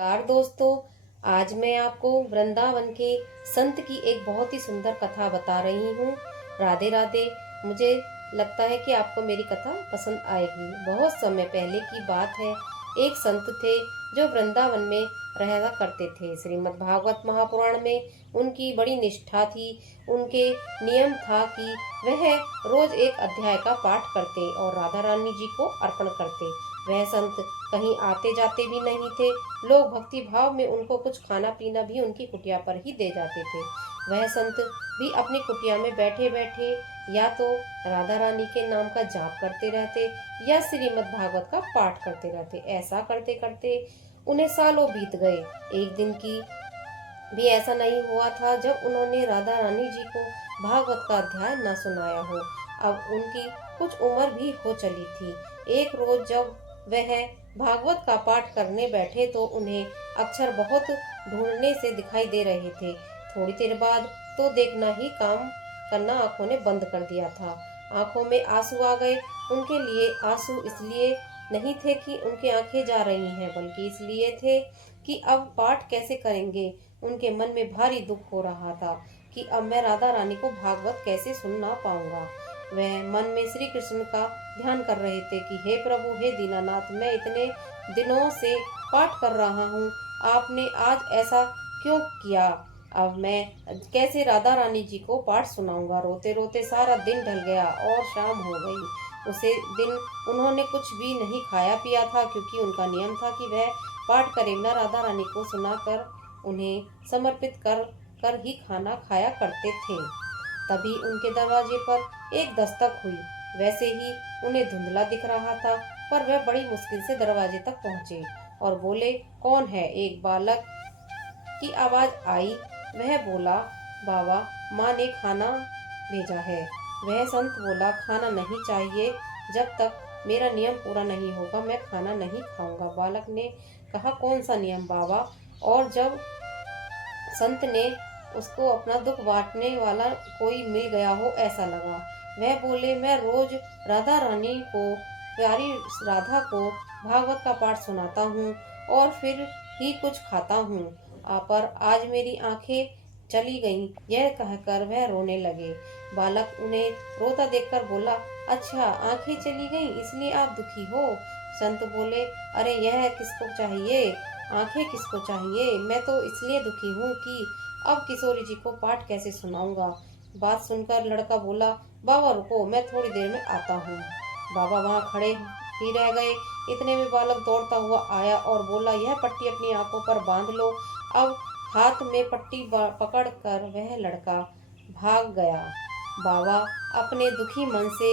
नमस्कार दोस्तों। आज मैं आपको वृंदावन के संत की एक बहुत ही सुंदर कथा बता रही हूँ। राधे राधे। मुझे लगता है कि आपको मेरी कथा पसंद आएगी। बहुत समय पहले की बात है। एक संत थे जो वृंदावन में रहना करते थे। श्रीमद् भागवत महापुराण में उनकी बड़ी निष्ठा थी। उनके नियम था कि वह रोज एक अध्याय का पाठ करते और राधा रानी जी को अर्पण करते। वह संत कहीं आते जाते भी नहीं थे। लोग भक्ति भाव में उनको कुछ खाना पीना भी उनकी कुटिया पर ही दे जाते थे। वह संत भी अपनी कुटिया में बैठे बैठे या तो राधा रानी के नाम का जाप करते रहते या श्रीमद् भागवत का पाठ करते रहते। ऐसा करते करते उन्हें सालों बीत गए। एक दिन की भी ऐसा नहीं हुआ था जब उन्होंने राधा रानी जी को भागवत का अध्याय न सुनाया हो। अब उनकी कुछ उम्र भी हो चली थी। एक रोज जब वह भागवत का पाठ करने बैठे तो उन्हें अक्षर बहुत ढूंढने से दिखाई दे रहे थे। थोड़ी देर बाद तो देखना ही काम करना आंखों ने बंद कर दिया था। आंखों में आंसू आ गए। उनके लिए आंसू इसलिए नहीं थे कि उनकी आंखें जा रही हैं, बल्कि इसलिए थे कि अब पाठ कैसे करेंगे। उनके मन में भारी दुख हो रहा था कि अब मैं राधा रानी को भागवत कैसे सुन ना पाऊंगा। वह मन में श्री कृष्ण का ध्यान कर रहे थे कि हे प्रभु, हे दीनानाथ, मैं इतने दिनों से पाठ कर रहा हूँ, आपने आज ऐसा क्यों किया। अब मैं कैसे राधा रानी जी को पाठ सुनाऊंगा। रोते रोते सारा दिन ढल गया और शाम हो गई। उसे दिन उन्होंने कुछ भी नहीं खाया पिया था, क्योंकि उनका नियम था कि वह पाठ करे बिना राधा रानी को सुनाकर उन्हें समर्पित कर कर ही खाना खाया करते थे। तभी उनके दरवाजे पर एक दस्तक हुई। वैसे ही उन्हें धुंधला दिख रहा था, पर वह बड़ी मुश्किल से दरवाजे तक पहुंचे और बोले, कौन है। एक बालक की आवाज आई। वह बोला, बाबा, माँ ने खाना भेजा है। वह संत बोला, खाना नहीं चाहिए, जब तक मेरा नियम पूरा नहीं होगा मैं खाना नहीं खाऊंगा। बालक ने कहा, कौन सा नियम बाबा। और जब संत ने उसको अपना दुख बांटने वाला कोई मिल गया हो ऐसा लगा। वह बोले, मैं रोज राधा रानी को, प्यारी राधा को भागवत का पाठ सुनाता हूँ और फिर ही कुछ खाता हूँ, पर आज मेरी आंखें चली गईं। यह कहकर वह रोने लगे। बालक उन्हें रोता देखकर बोला, अच्छा, आंखें चली गईं इसलिए आप दुखी हो। संत बोले, अरे यह किसको चाहिए, आंखें किसको चाहिए। मैं तो इसलिए दुखी हूँ कि अब किशोरी जी को पाठ कैसे सुनाऊंगा। बात सुनकर लड़का बोला, बाबा रुको, मैं थोड़ी देर में आता हूँ। बाबा वहाँ खड़े ही रह गए। इतने में बालक दौड़ता हुआ आया और बोला, यह पट्टी अपनी आंखों पर बांध लो। अब हाथ में पट्टी पकड़ कर वह लड़का भाग गया। बाबा अपने दुखी मन से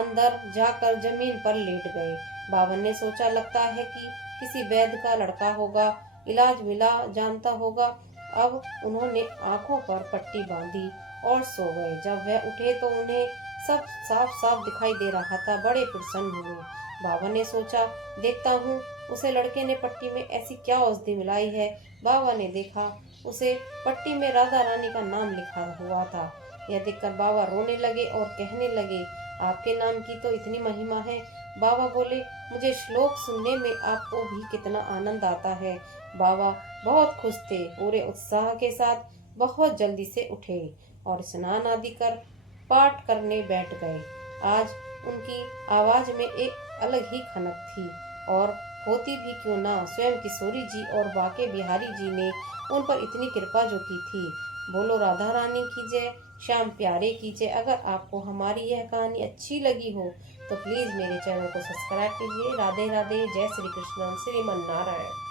अंदर जाकर जमीन पर लेट गए। बाबा ने सोचा, लगता है कि किसी वैद्य का लड़का होगा, इलाज मिला जानता होगा। अब उन्होंने आंखों पर पट्टी बांधी और सो गए। जब वह उठे तो उन्हें सब साफ साफ दिखाई दे रहा था। बड़े प्रसन्न हुए। बाबा ने सोचा, देखता हूँ उसे लड़के ने पट्टी में ऐसी क्या औषधि मिलाई है। बाबा ने देखा, उसे पट्टी में राधा रानी का नाम लिखा हुआ था। यह देखकर बाबा रोने लगे और कहने लगे, आपके नाम की तो इतनी महिमा है। बाबा बोले, मुझे श्लोक सुनने में आपको भी कितना आनंद आता है। बाबा बहुत खुश थे। पूरे उत्साह के साथ बहुत जल्दी से उठे और स्नान आदि कर पाठ करने बैठ गए। आज उनकी आवाज में एक अलग ही खनक थी, और होती भी क्यों ना, स्वयं किशोरी जी और बाके बिहारी जी ने उन पर इतनी कृपा जो की थी। बोलो राधा रानी की जय, श्याम प्यारे की जय। अगर आपको हमारी यह कहानी अच्छी लगी हो तो प्लीज मेरे चैनल को सब्सक्राइब कीजिए। राधे राधे। जय श्री कृष्ण। श्रीमन नारायण।